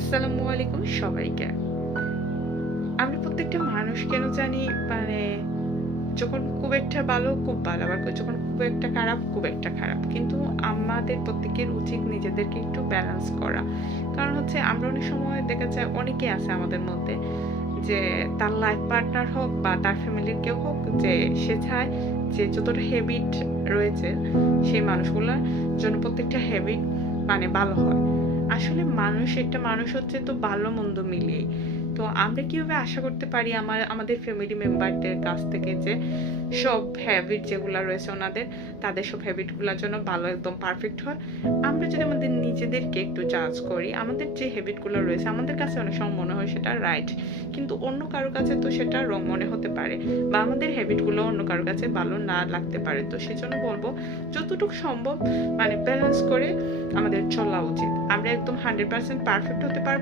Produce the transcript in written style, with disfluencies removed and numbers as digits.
আসসালামু আলাইকুম সবাইকে। আমরা প্রত্যেকটা মানুষ কেন জানি যখন খুব একটা ভালো খুব ভালো, আবার যখন খুব একটা খারাপ খুব একটা খারাপ। কিন্তু আমাদের প্রত্যেকের উচিত নিজেদেরকে একটু ব্যালেন্স করা। কারণ হচ্ছে আমরা অনেক সময় দেখা যায় অনেকে আছে আমাদের মধ্যে যে তার লাইফ পার্টনার হোক বা তার ফ্যামিলির কেউ হোক, যে সে চায় যে যতটা হ্যাবিট রয়েছে সেই মানুষগুলার জন্য প্রত্যেকটা হ্যাবিট ভালো হয়। আসলে মানুষ হচ্ছে তো ভালো মন্দ মিলিয়েই। তো আমরা কিভাবে আশা করতে পারি আমাদের ফ্যামিলি মেম্বারদের কাছ থেকে যে সব হ্যাবিট যেগুলা রয়েছে তাদের সব হ্যাবিট গুলার জন্য ভালো একদম পারফেক্ট হয়। আমরা যদি আমাদের নিজেদেরকে একটু জাজ করি, আমাদের যে হ্যাবিট গুলো রয়েছে আমাদের কাছে অনেক সময় মনে হয় সেটা রাইট, কিন্তু অন্য কারো কাছে তো সেটা রং মনে হতে পারে, বা আমাদের হ্যাবিট গুলো অন্য কারো কাছে ভালো না লাগতে পারে। তো সেজন্য বলবো যতটুকু সম্ভব ব্যালেন্স করে আমাদের চলা উচিত। আমরা একদম 100% পারফেক্ট হতে পারবো